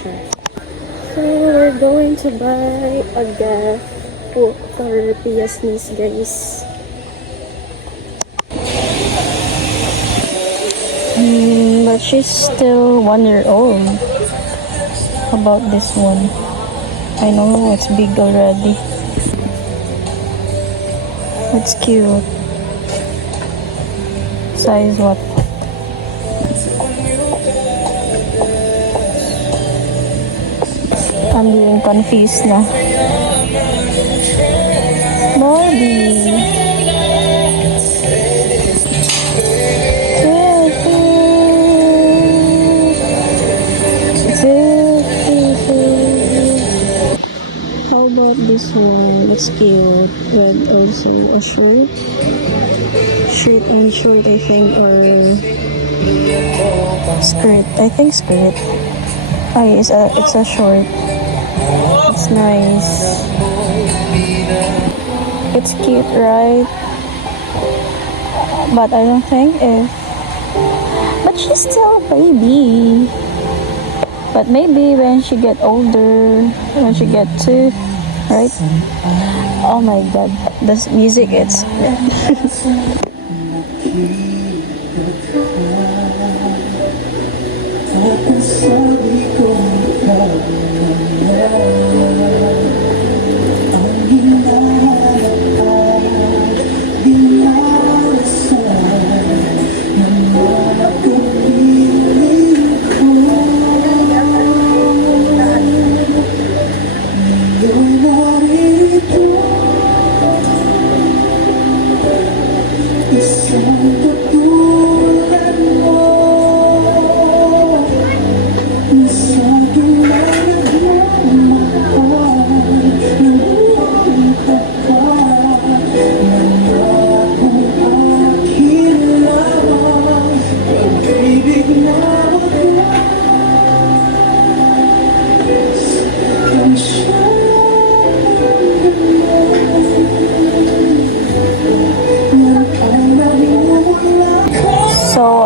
So we're going to buy a gift for Pia's niece, guys. But she's still 1 year old. How about this one? I know it's big already. It's cute. Size what? I'm being confused na. Barbie. How about this one? It's cute. With also a shirt. Shirt and short, I think, or skirt. I think skirt. Ay, it's a short. It's nice. It's cute, right? But I don't think but she's still a baby. But maybe when she get older, when she get to, right? Oh my god, this music, it's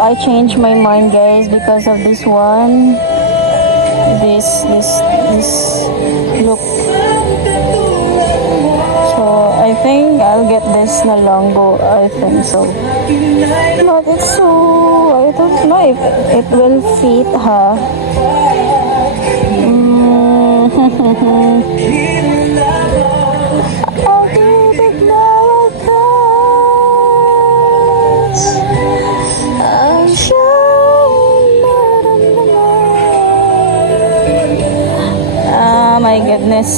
I changed my mind, guys, because of this one. This look. So I think I'll get this na longo. I think so. But it's so, I don't know if it will fit, huh? My goodness.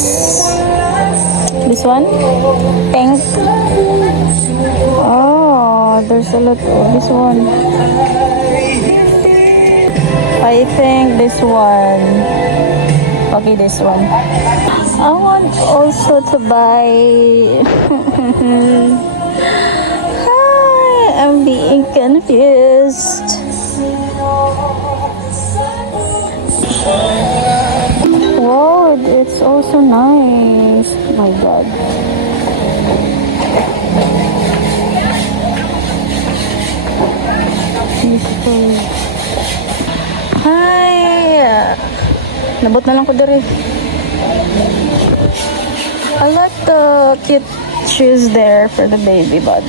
This one? Pink. Oh, there's a lot of this one. I think this one. Okay, this one. I want also to buy. I'm being confused. Wow, it's also nice. Oh my god. Hi! Nabot na lang ko diri. I like the cute shoes there for the baby, but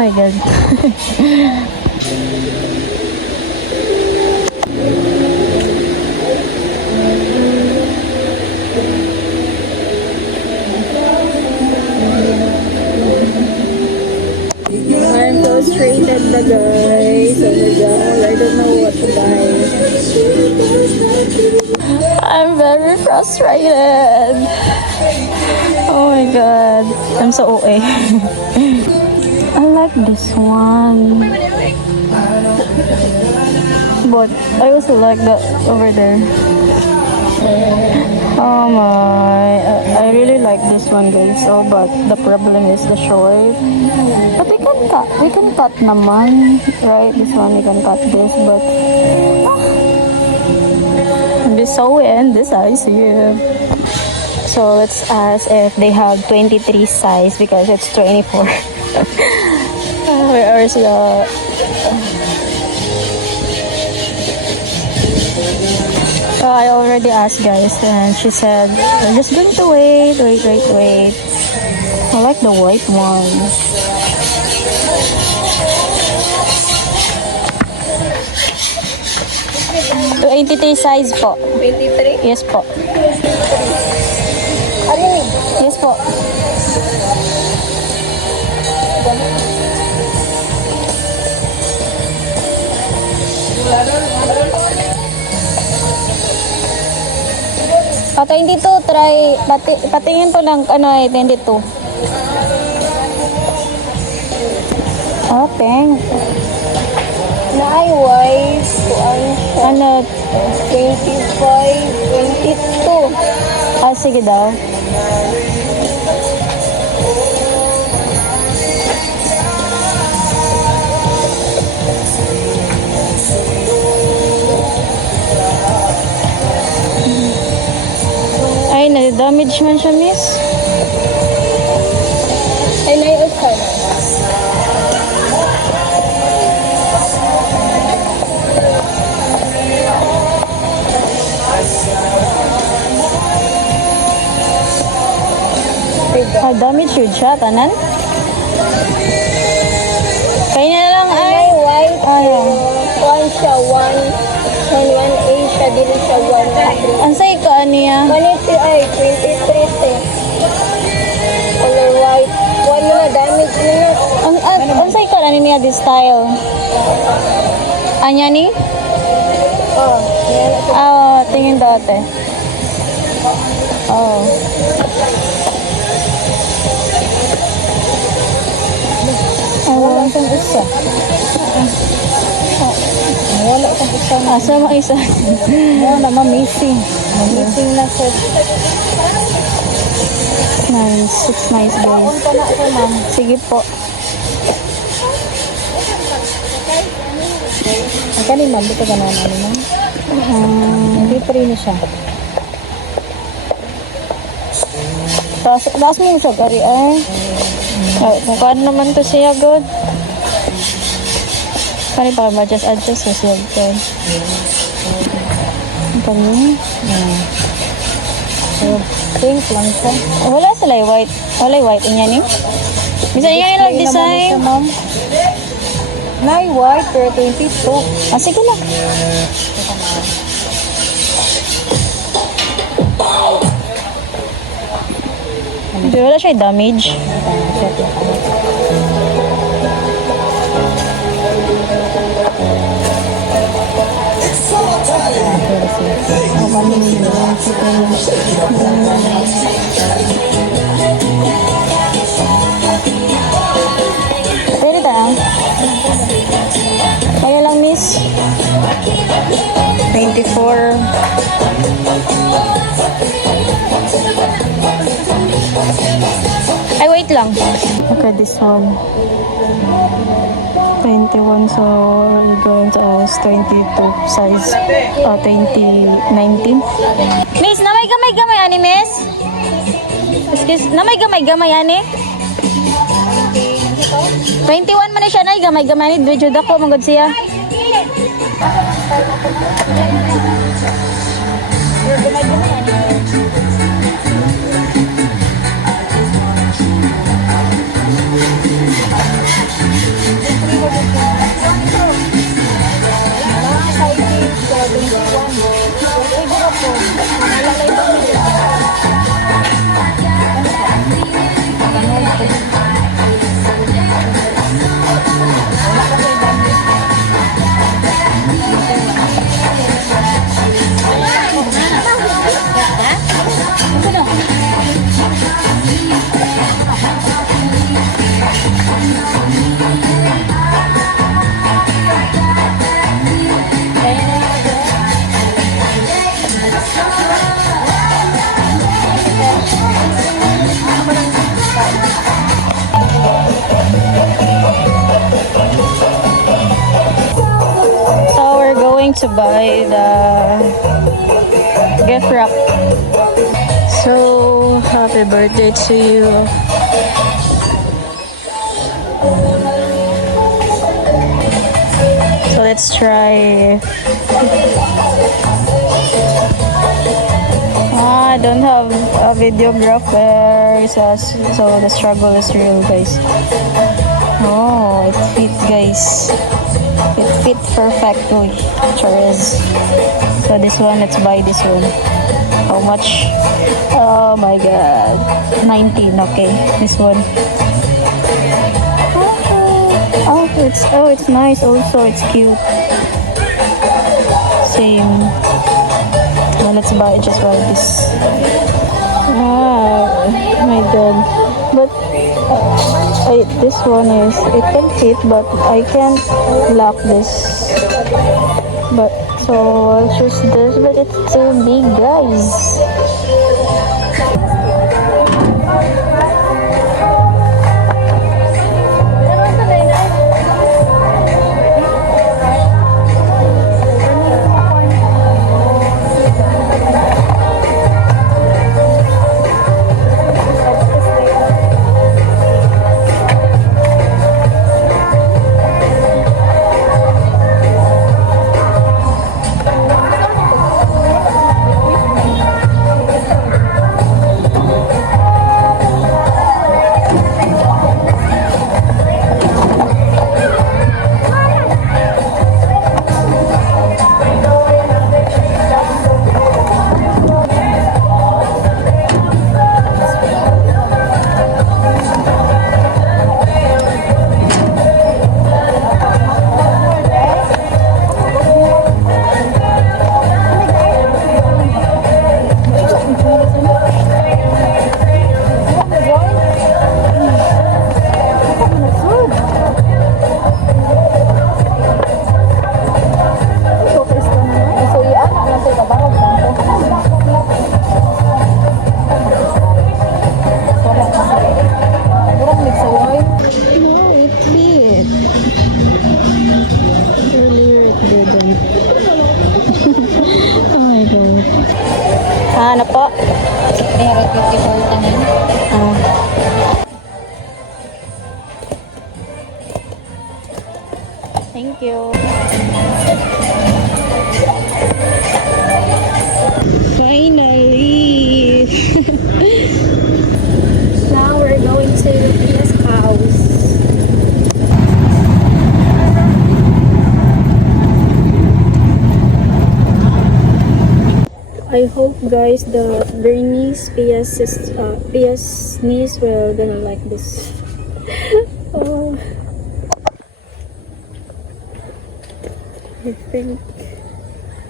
my god. I'm frustrated na, guys. Oh my god, I don't know what to buy. I'm very frustrated. Oh my god, I'm so OA. I like this one, but I also like that over there. Oh my, I really like this one, guys. Oh, but the problem is the short. But we can cut naman, right? This one we can cut this, but this so and this size here. So let's ask if they have 23 size because it's 24. Where is the already asked, guys, and she said, we're just going to wait. I like the white one. 283 size po. 23? Yes po. Ano yun? Yes po. Okay, hindi to try. Patingin po ng ano eh, hindi to. Oh, pink. Na ay wise. Ano? 25, 22. Ah, sige daw. Ay, na-damage man siya, miss. Ay, nai-usay. Ah, damage yun siya, tanan. Kaya na lang ay. Ay, white. Ayan. One siya, one. And one A siya, dili siya, one. Ang say ka niya. 23 ay, 23 te. Color white. One mo na, damage mo na. Ang say ka niya this style. Anya ni? Oh, yan. Ah, tingin dati. Oh. Wala kang isa. Wala kang isa. Asa mo isa? Wala naman, missing. Missing na sa... Nice guys. Punta na ka, ma'am. Sige po. Ang kanin, ma'am. Dito ka na, ano, ma'am. Hindi pa rin na siya. Taas mo siya, kari ay. Ay, mukhaan naman to siya, good. Kani pa ba adjust sa siya, good. Ang kani? So, pink lang siya. Wala sila yung white. Wala yung white. Inya ni? Bisa niya yung Display naman design. siya, ma'am. Nay, white, pero 22. Ah, sige lang. Hindi, wala siya damage. Pwede tayo. Kaya lang, miss. 24. Ay, wait lang. Okay, this one. 21, so we're going to ask 22 size. 2019. Miss, namay gamay-gamay ani, miss? Excuse, namay gamay-gamay ani? 21 man na siya, nay gamay-gamay ni. Dwedyo dako, magod siya. So we're going to buy the gift wrap. So happy birthday to you. So let's try. don't have a videographer, so the struggle is real, guys. Oh, it fit, guys. It fit perfectly. Chores. So this one, let's buy this one. How much? Oh my god. 19, okay. This one. Oh, it's nice also. It's cute. Same. Now let's buy just buy this. Oh my god. But this one is, it can fit, but I can't lock this. But so I'll choose this, but it's too big, guys. Ano po? Meron 54 na yun. Thank you. Finally! Now we're going to his house. I hope, guys, the Bernice PS niece will gonna like this. Oh. I think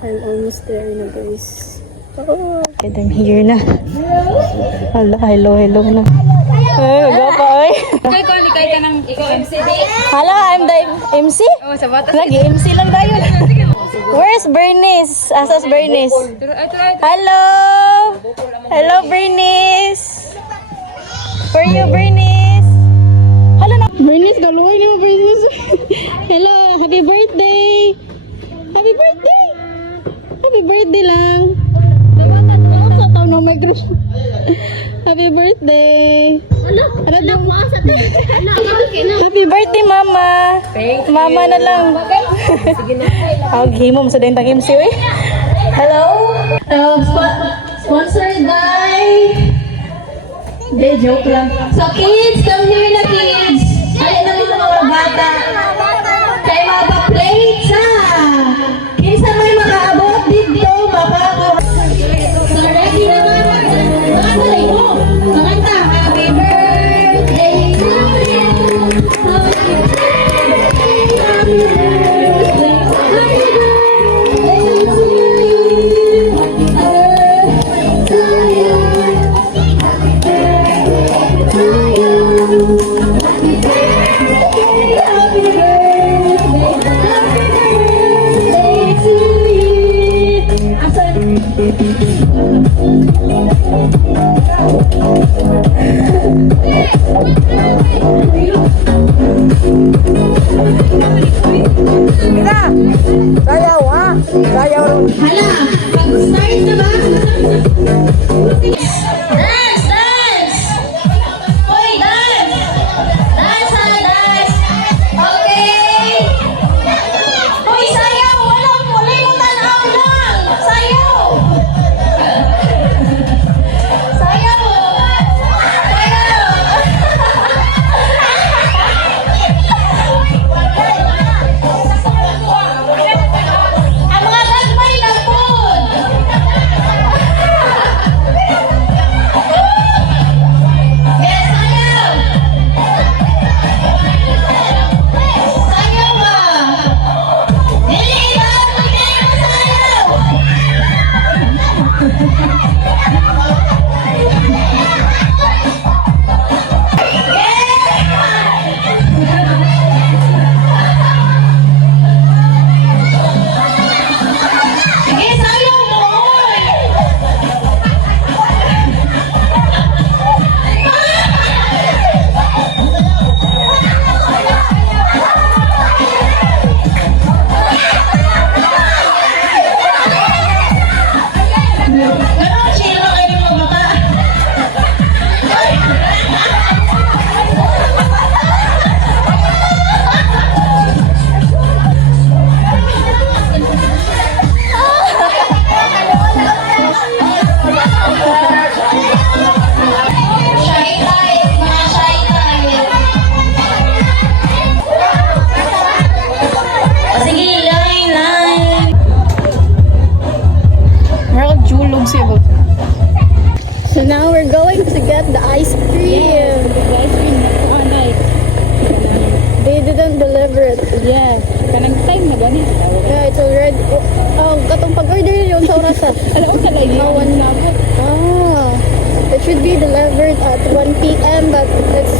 I'm almost there na, guys. Oh. And I'm here na. Hello na. Ay, magapa, ay. Ikaw ka ng MCD. Hala, I'm the MC? Oh, sa bata. Lagi, MC lang tayo. Where's Bernice? Asas Bernice? Hello! Hello, Bernice! Where you, Bernice? Hello na. Bernice, galuhin na, Bernice. Hello, happy birthday! Happy birthday! Happy birthday lang. Ano sa taon ng my crush? Happy birthday! Happy birthday, Mama! Mama na lang. Okay, mom, sa dentang MC, eh. Hello? Sponsored by... Hindi, joke lang. So, kids, come here na, kids. Ayun namin sa mga bata. Kaya mga pa-plates, ha? Kinsa may makaabot dito, makaabot. So, ready na mga salay mo. Kumanta, happy birthday to you. Happy birthday, happy birthday, happy birthday to you. Happy birthday to you. Happy birthday to you. Happy birthday, happy birthday, happy birthday to you. Asan? Sayaw ha? Sayaw ron. Hala, mag-start na ba? Dance! Dance! Hoy, dance! Dance ha, dance! Okay! Hoy, sayaw! Wala yung tanaw lang! Sayaw! So now we're going to get the ice cream. They didn't deliver it. Yes. Kanang time na gani. Yeah, it's already... Oh, katong pag-order yun sa orasa. Alam ko talaga. One na. It should be delivered at 1 p.m. but it's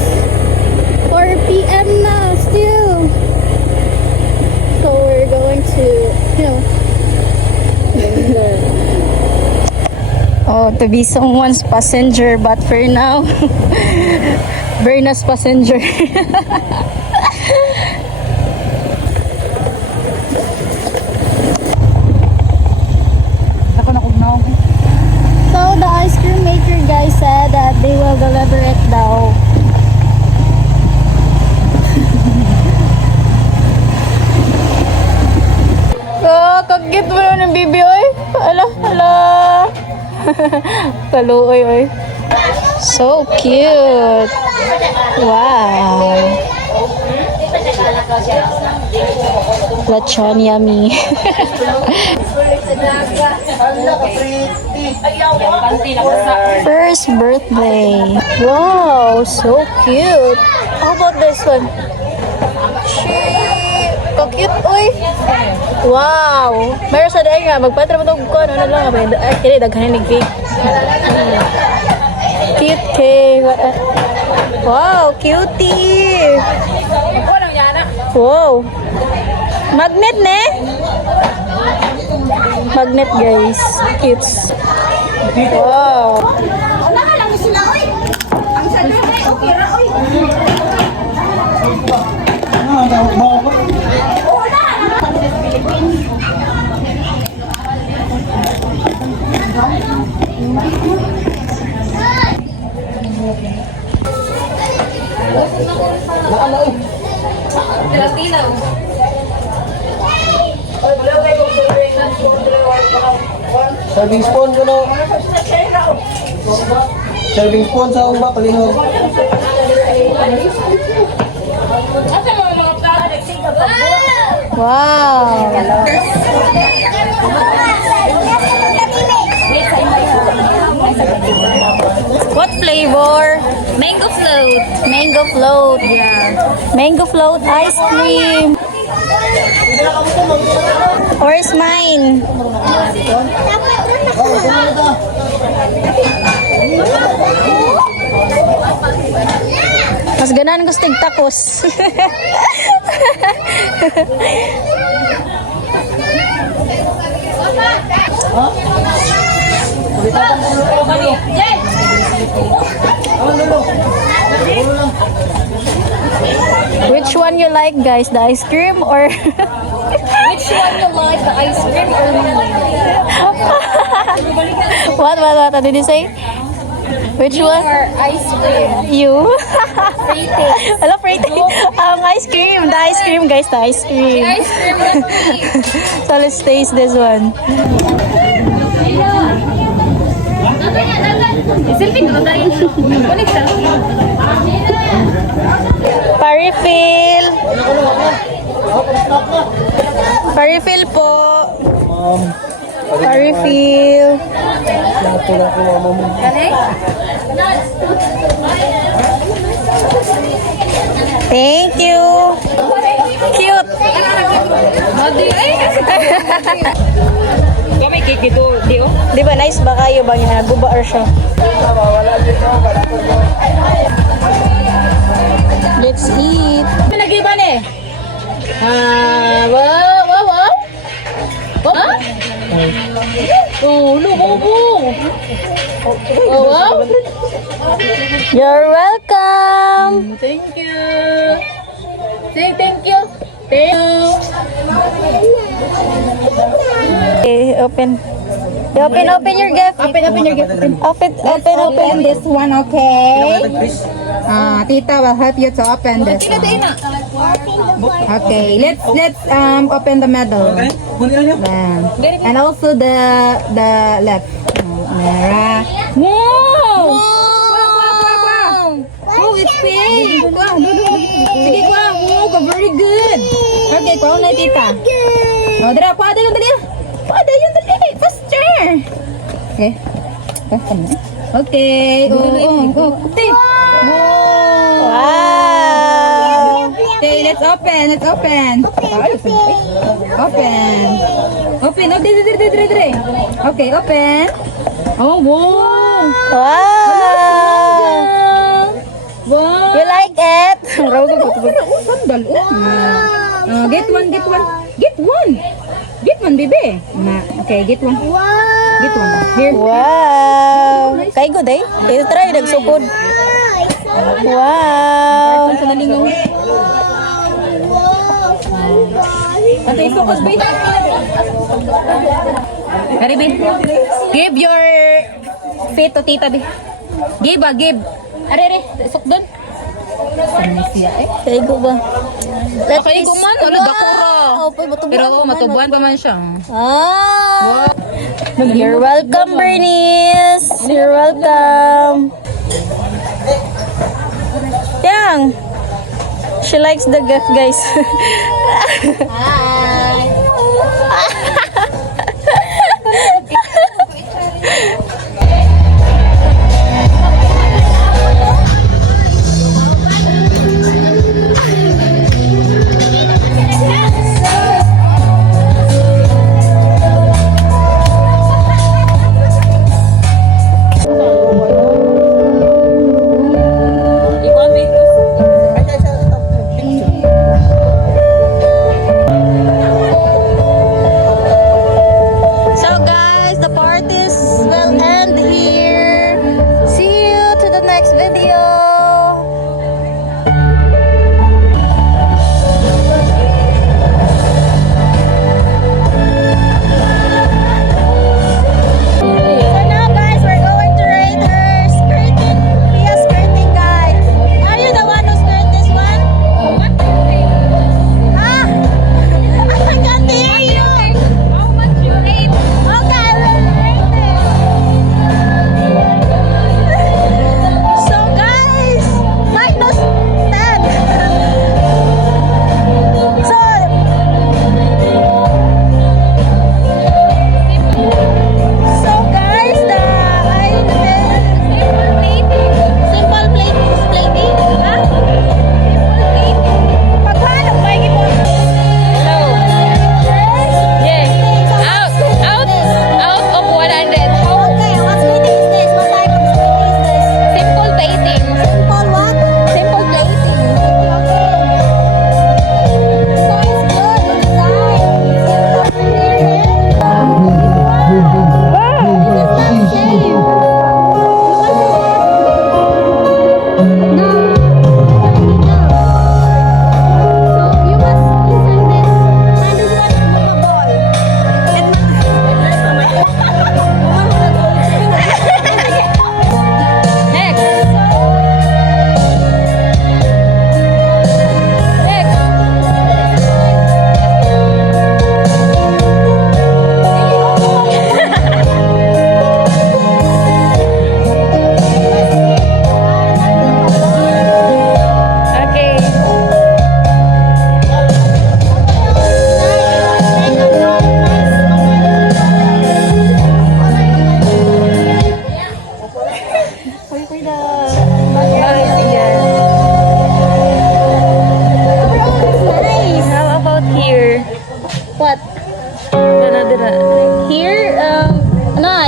4 p.m. now still. So we're going to, you know... Oh, to be someone's passenger, but for now, Berna's passenger. So the ice cream maker guy said that they will deliver it daw. Kagit mo na ng bibi, oy. Ala. Kaluoy, oy. So cute. Wow. Lechon yummy. First birthday. Wow, so cute. How about this one? Cute, oy. Wow. Meron sa dahil nga, magpatra mo itong kung ano lang. Kaya daghanin ng cake. Cute cake. Wow, cutie. Wow. Magnet, ne? Magnet, guys. Cute. Wow. Serving spoon ko no. Serving spoon sa uba palihog. Wow. What flavor? Mango float. Mango float. Yeah. Mango float ice cream. Where's mine? Mas ganan gusto tacos. Which one you like, guys? The ice cream or Which one you like, the ice cream or me? what did you say? Which one? Or ice cream. You? Frites. Hello, Freddy. Ice cream. The ice cream, guys. The ice cream. Ice cream na me. So let's taste this one. Selfie ko tayo. Kunik selfie. Pa-refill. Pa-refill po. Pa-refill. Thank you. Cute. Kami kikito, di o? Di ba nice ba kayo ba niya? Guba or siya? Let's eat. Nag-iban eh. Wow. Ha? Oh, look, oh, wow. You're welcome. Thank you. Say thank you. Thank you. Okay, open. Open your gift. Open your gift. Open. This one, okay? Tita will help you to open this one. Okay, let's open the middle. Then, and also the left. Wow! Oh, it's pink! Wow, sige, wow, very good! Okay, kuha na tita. O, dali, kuha na yun, dali. Faster! Okay. Okay. Puti. Wow! Okay, let's open. Open. Open. Oh, dire. Okay, open. Oh, wow. Wow! Wow. You like it? Sandal. Get one. Get one, baby. Okay, get one. Get one. Here. Wow! Kay good eh. Ito try, nagsukod. Wow! Sa nalingaw. Ate, isukod, baby. Kari, baby. Give your feet to tita, baby. Give. Are, isuk doon. Kay good ba? Okay, kuman. Wala, dakura. Pero matubuan pa man siya. Ah! You're welcome, Bernice. You're welcome. Yang. She likes the gift, guys. So guys, the parties will end here. See you to the next video. So now guys, we're going to rate her skirting. Pia skirting, guys. Are you the one who skirt this one? Ah! I can't hear you. How much you rate? Okay, I will rate it. So guys, minus 10. So guys, the simple plating, ha? Pagkano ba yung Hello. Yes. Out of 100. Okay, what plating is this? What type of plating is this? Simple painting. Simple what? Simple plating. Okay. So it's good, the design. Simple plating. This is not safe. Okay. Nice. How about here? What? Dana. Here,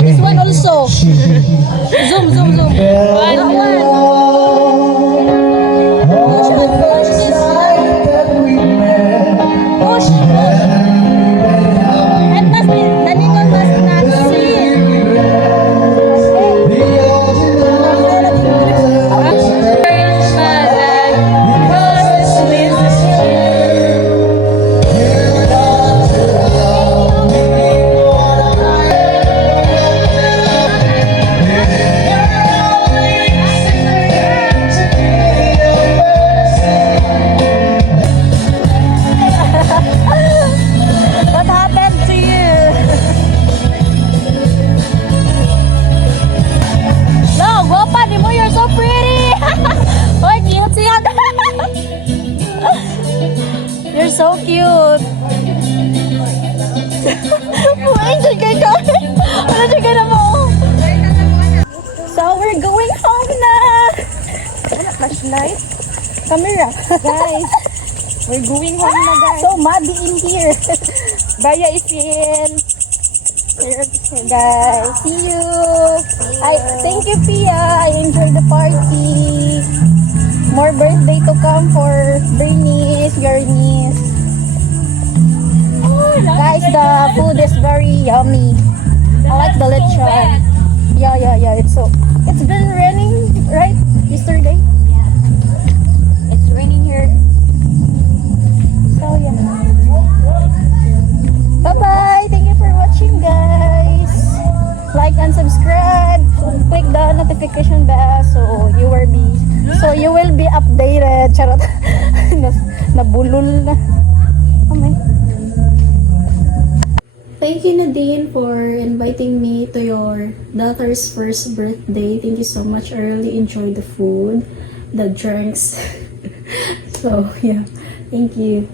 this one also. Zoom. That one. Push this. Push. And mas, naningon mas na see. What happened to you? No, guapa di mo, you're so pretty. Oy, cute siya. You're so cute. Enjoy ka. Enjoy ka na mo. light. Camera. Guys, we're going home na guys. So muddy in here. Bye, Ifil. Guys, see you. Thank you, Pia. I enjoyed the party. More birthday to come for Bernice, your niece. Guys, the food is very yummy. I like the lechon. Yeah. It's been raining, right? Yesterday. It's raining here. So yeah. Bye-bye. Thank you for watching, guys. Like and subscribe. Click the notification bell so you will be updated. Charot. Nabulol na. Oh my. Thank you, Nadine, for inviting me to your daughter's first birthday. Thank you so much. I really enjoyed the food, the drinks. So yeah, thank you.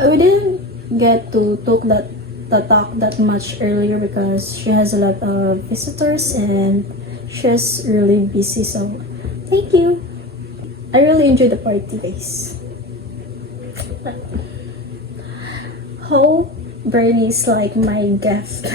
We didn't get to talk that much earlier because she has a lot of visitors and she's really busy. So thank you. I really enjoyed the party, guys. Hope Bernie's like my guest.